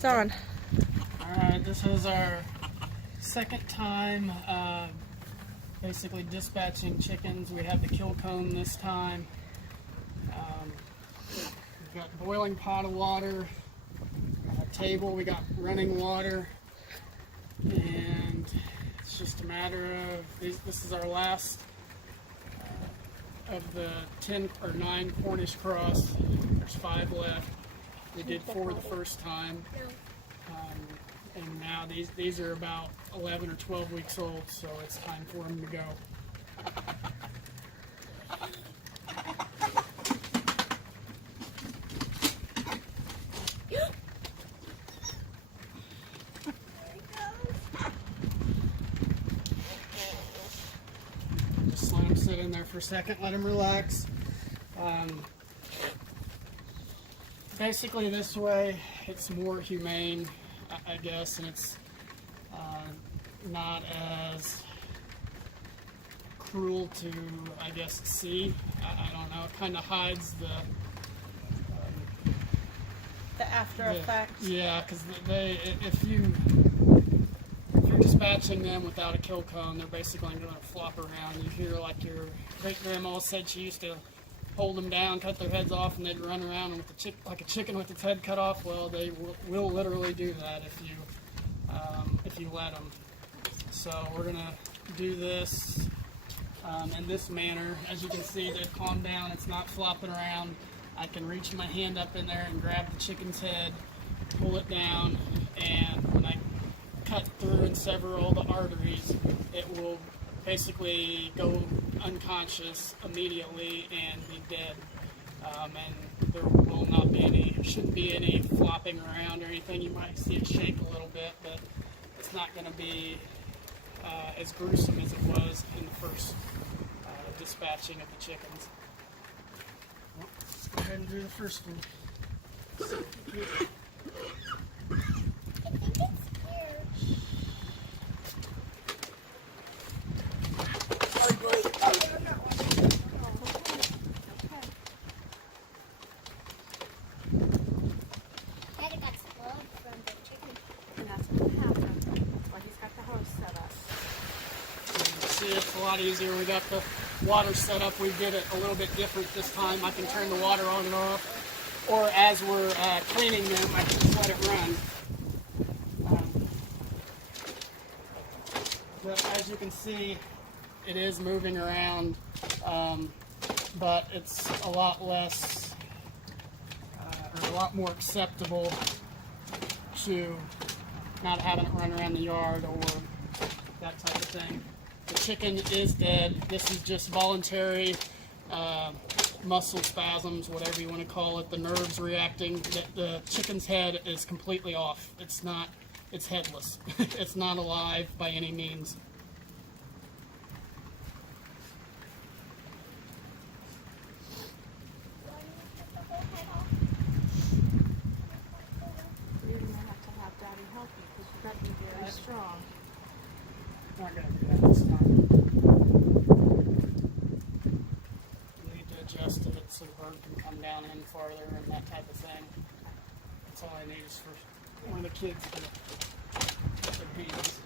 It's on. Alright, this is our second time basically dispatching chickens. We have the kill cone this time. We've got a boiling pot of water, a table, we got running water, and it's just a matter of, this is our last of the 10 or 9 Cornish cross. There's 5 left. We did 4 the first time. And now these are about 11 or 12 weeks old, so it's time for them to go. Just let them sit in there for a second, let them relax. Basically this way it's more humane, I guess, and it's not as cruel to, I guess, see. I don't know, it kind of hides The after effects. yeah, because if you're dispatching them without a kill cone, they're basically going to flop around. You hear like your great grandma said she used to hold them down, cut their heads off, and they'd run around with like a chicken with its head cut off. Well, they will literally do that if you let them. So we're gonna do this in this manner. As you can see, they've calmed down. It's not flopping around. I can reach my hand up in there and grab the chicken's head, pull it down, and when I cut through and sever all the arteries, it will basically go unconscious immediately and be dead. And there will not be any, shouldn't be any flopping around or anything. You might see it shake a little bit, but it's not going to be as gruesome as it was in the first dispatching of the chickens. Well, let's go ahead and do the first one. It's a lot easier. We got the water set up. We did it a little bit different this time. I can turn the water on and off, or as we're cleaning them, I can just let it run. But as you can see, it is moving around, but it's a lot less, or a lot more acceptable to not having it run around the yard or that type of thing. The chicken is dead. This is just voluntary muscle spasms, whatever you want to call it. The nerves reacting. The chicken's head is completely off. It's not. It's headless. It's not alive by any means. You're going to have to have Daddy help you because you've got to be very strong. Not going to do that this time. We need to adjust it so the bird can come down in farther and that type of thing. That's all I need is for one of the kids to get their beans.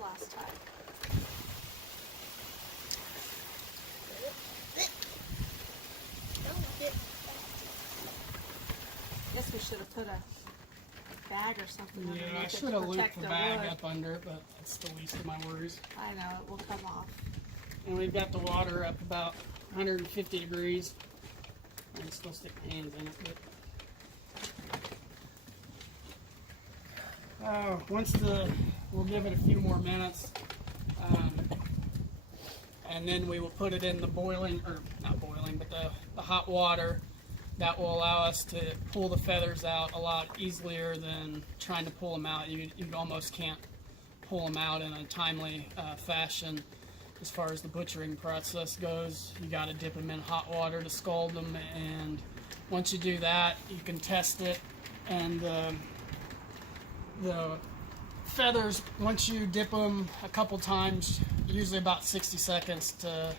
Last time. Guess we should have put a bag or something underneath it. Yeah, I should have looped the bag wood. up under it, but that's the least of my worries. I know, it will come off. And we've got the water up about 150 degrees. I can still stick my hands in it, but we'll give it a few more minutes, and then we will put it in the boiling, or not boiling, but the hot water. That will allow us to pull the feathers out a lot easier than trying to pull them out. You almost can't pull them out in a timely fashion. The as far as the butchering process goes. You got to dip them in hot water to scald them, and once you do that, you can test it. And the feathers, once you dip them a couple times, usually about 60 seconds to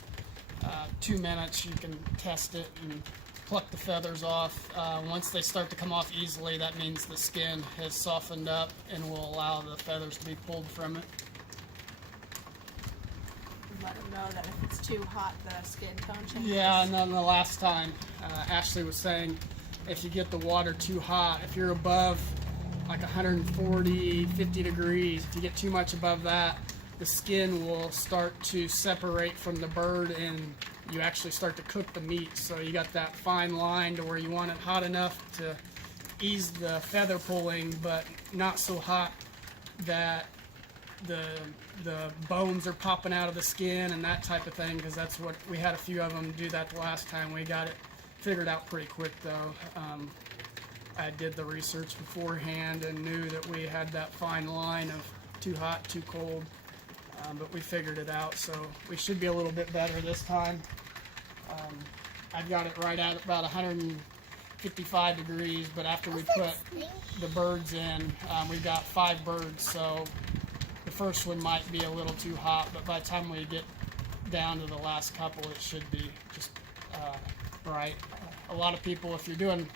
2 minutes, you can test it and pluck the feathers off. Once they start to come off easily, that means the skin has softened up and will allow the feathers to be pulled from it. Let them know that if it's too hot, the skin tone changes. Yeah, and then the last time, Ashley was saying, if you get the water too hot, if you're above like 140, 50 degrees, if you get too much above that, the skin will start to separate from the bird and you actually start to cook the meat. So you got that fine line to where you want it hot enough to ease the feather pulling, but not so hot that the bones are popping out of the skin and that type of thing, because that's what we had a few of them do that the last time. We got it figured out pretty quick though. I did the research beforehand and knew that we had that fine line of too hot, too cold, but we figured it out, so we should be a little bit better this time. I've got it right at about 155 degrees, but after we put the birds in, we've got 5 birds, so the first one might be a little too hot, but by the time we get down to the last couple, it should be just right. A lot of people, if you're doing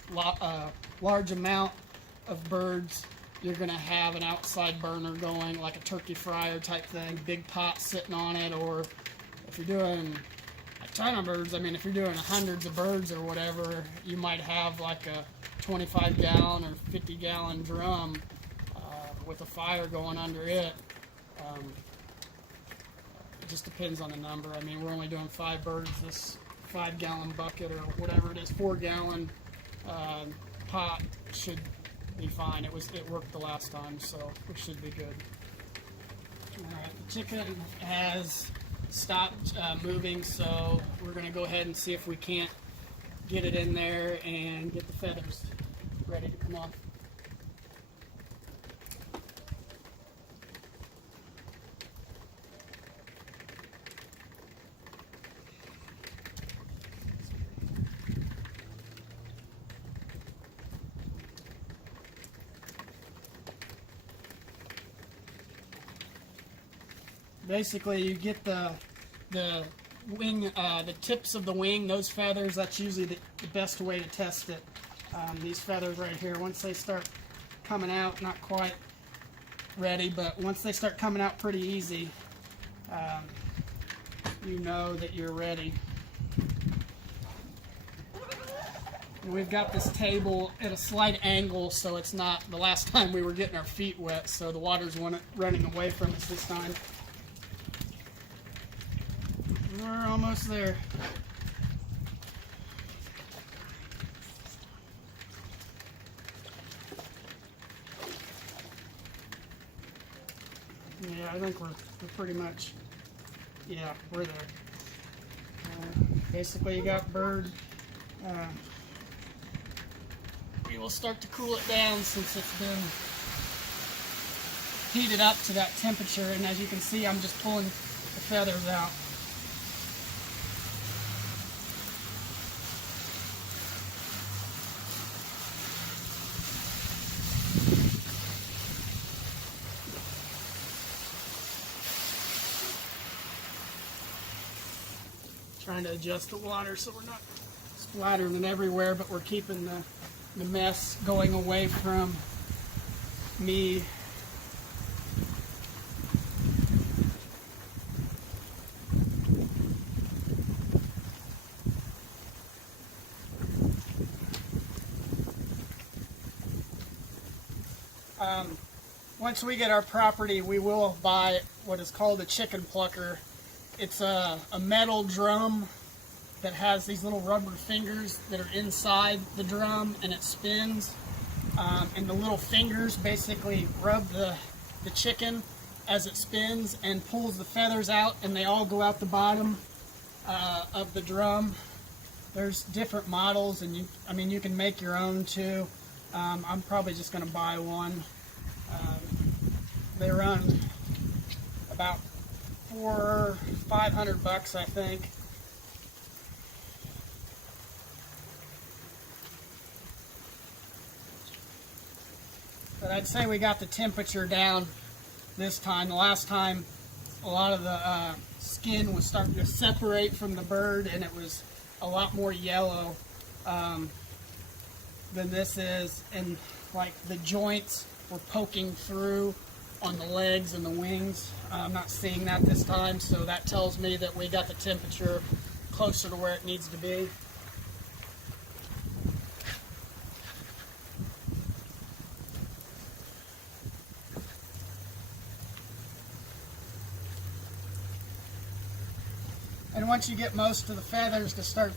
large amount of birds, you're going to have an outside burner going, like a turkey fryer type thing, big pot sitting on it. Or if you're doing a ton of birds, I mean, if you're doing hundreds of birds or whatever, you might have like a 25-gallon or 50-gallon drum with a fire going under it. It just depends on the number. I mean, we're only doing 5 birds. This 5-gallon bucket or whatever it is, 4-gallon pot should be fine. It worked the last time, so it should be good. Alright, the chicken has stopped moving, so we're going to go ahead and see if we can't get it in there and get the feathers ready to come off. Basically, you get the wing, the tips of the wing, those feathers. That's usually the best way to test it. These feathers right here, once they start coming out, not quite ready, but once they start coming out pretty easy, you know that you're ready. And we've got this table at a slight angle, so it's not the last time we were getting our feet wet, so the water's running away from us this time. We're almost there. Yeah, I think we're pretty much, yeah, we're there. Basically, you got bird. We will start to cool it down since it's been heated up to that temperature, and as you can see, I'm just pulling the feathers out. Trying to adjust the water so we're not splattering it everywhere, but we're keeping the mess going away from me. Once we get our property, we will buy what is called a chicken plucker. It's a metal drum that has these little rubber fingers that are inside the drum, and it spins. And the little fingers basically rub the chicken as it spins and pulls the feathers out, and they all go out the bottom of the drum. There's different models, and you can make your own too. I'm probably just going to buy one. They run about for $500, I think. But I'd say we got the temperature down this time. The last time, a lot of the skin was starting to separate from the bird, and it was a lot more yellow than this is, and like the joints were poking through on the legs and the wings. I'm not seeing that this time, so that tells me that we got the temperature closer to where it needs to be. And once you get most of the feathers to start,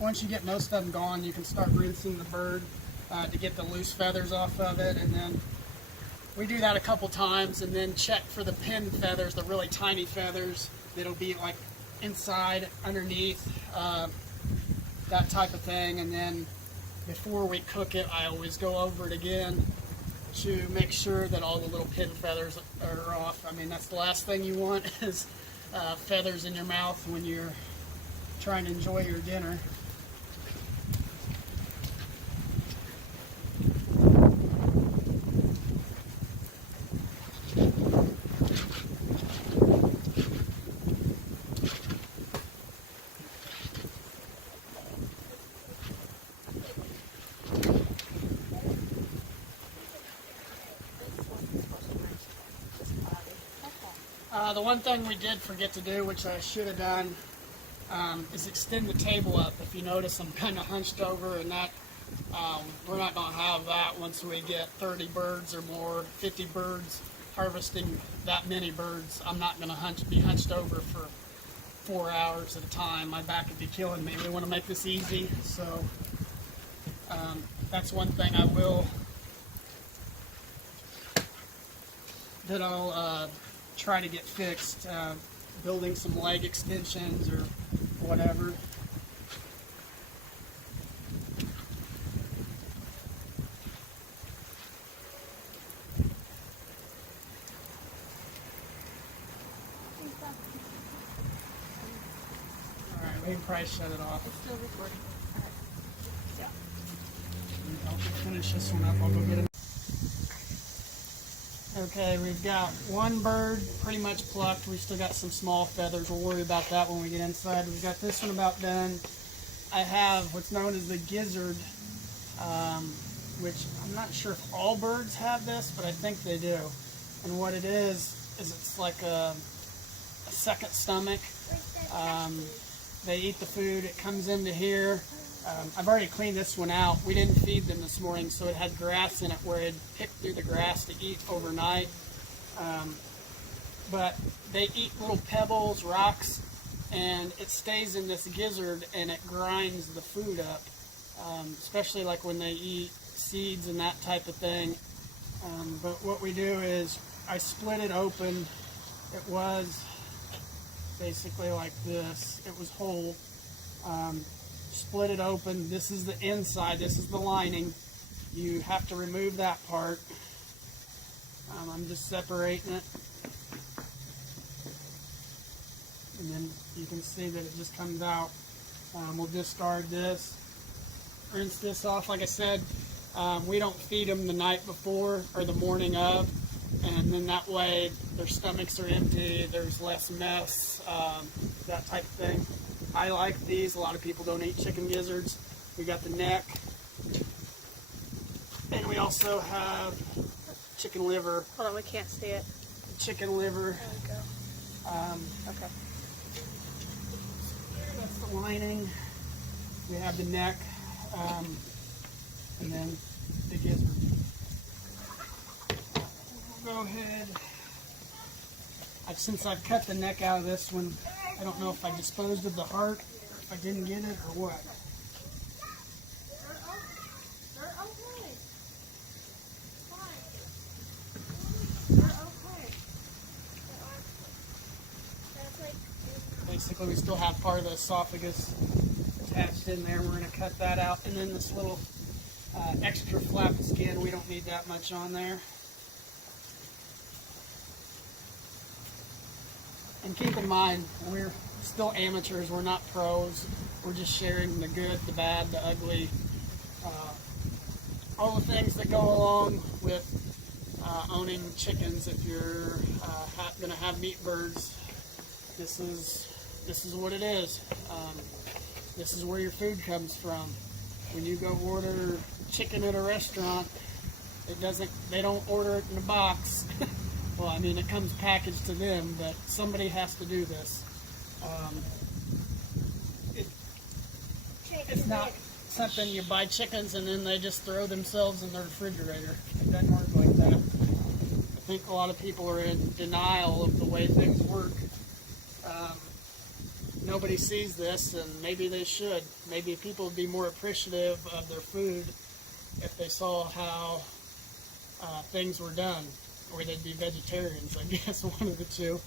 once you get most of them gone, you can start rinsing the bird to get the loose feathers off of it. And then we do that a couple times, and then check for the pin feathers, the really tiny feathers that'll be like inside, underneath, that type of thing. And then before we cook it, I always go over it again to make sure that all the little pin feathers are off. I mean, that's the last thing you want is feathers in your mouth when you're trying to enjoy your dinner. The one thing we did forget to do, which I should have done, is extend the table up. If you notice, I'm kind of hunched over, and that we're not going to have that once we get 30 birds or more, 50 birds, harvesting that many birds. I'm not going to be hunched over for 4 hours at a time. My back would be killing me. We want to make this easy, so that's one thing I'll try to get fixed, building some leg extensions or whatever. Alright, we can probably shut it off. It's still recording. All right. Yeah. I'll finish this one up. I'll go get it. Okay, we've got one bird pretty much plucked. We've still got some small feathers. We'll worry about that when we get inside. We've got this one about done. I have what's known as the gizzard, which I'm not sure if all birds have this, but I think they do. And what it is it's like a second stomach. They eat the food. It comes into here. I've already cleaned this one out. We didn't feed them this morning, so it had grass in it where it picked through the grass to eat overnight. But they eat little pebbles, rocks, and it stays in this gizzard and it grinds the food up, especially like when they eat seeds and that type of thing. But what we do is I split it open. It was basically like this. It was whole. Split it open. This is the inside. This is the lining. You have to remove that part. I'm just separating it. And then you can see that it just comes out. We'll discard this. Rinse this off. Like I said, we don't feed them the night before or the morning of. And then that way their stomachs are empty. There's less mess. That type of thing. I like these. A lot of people don't eat chicken gizzards. We got the neck. And we also have chicken liver. Hold on, we can't see it. Chicken liver. There we go. Okay. That's the lining. We have the neck. And then the gizzard. We'll go ahead. Since I've cut the neck out of this one, I don't know if I disposed of the heart, or if I didn't get it, or what. Basically, we still have part of the esophagus attached in there. We're going to cut that out. And then this little extra flap of skin, we don't need that much on there. And keep in mind, we're still amateurs. We're not pros. We're just sharing the good, the bad, the ugly, all the things that go along with owning chickens. If you're going to have meat birds, this is what it is. This is where your food comes from. When you go order chicken at a restaurant, they don't order it in a box. Well, I mean, it comes packaged to them, but somebody has to do this. It's not something you buy chickens and then they just throw themselves in the refrigerator. It doesn't work like that. I think a lot of people are in denial of the way things work. Nobody sees this, and maybe they should. Maybe people would be more appreciative of their food if they saw how things were done, or they'd be vegetarians, I guess, one of the two.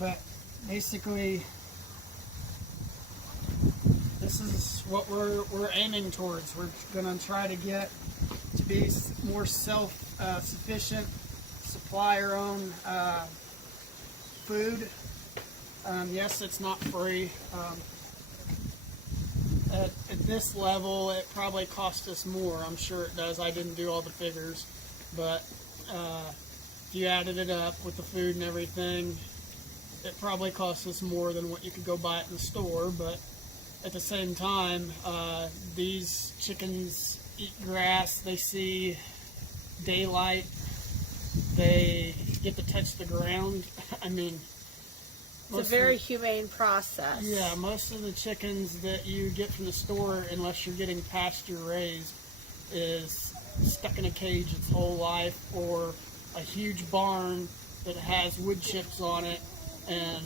But basically, this is what we're aiming towards. We're going to try to get to be more self-sufficient, supply our own food. Yes, it's not free. At this level, it probably costs us more. I'm sure it does. I didn't do all the figures, but if you added it up with the food and everything, it probably costs us more than what you could go buy it in the store. But at the same time, these chickens eat grass. They see daylight. They get to touch the ground. I mean, It's a very humane process. yeah, most of the chickens that you get from the store, unless you're getting pasture raised, is stuck in a cage its whole life, or a huge barn that has wood chips on it, and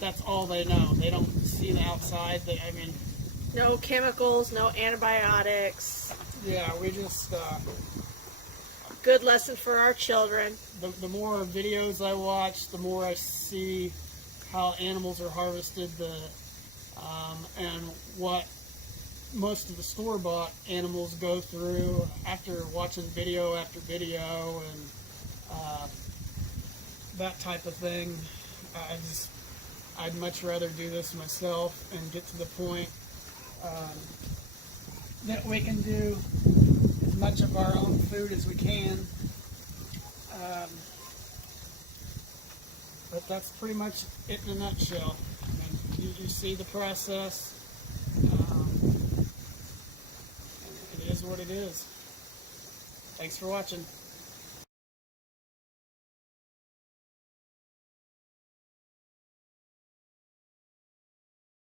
that's all they know. They don't see the outside. I mean, No chemicals, no antibiotics. yeah, we just Good lesson for our children. the more videos I watch, the more I see how animals are harvested, and what most of the store-bought animals go through after watching video after video, and that type of thing. I'd much rather do this myself and get to the point that we can do as much of our own food as we can. But that's pretty much it in a nutshell. I mean, you see the process. It is what it is. Thanks for watching.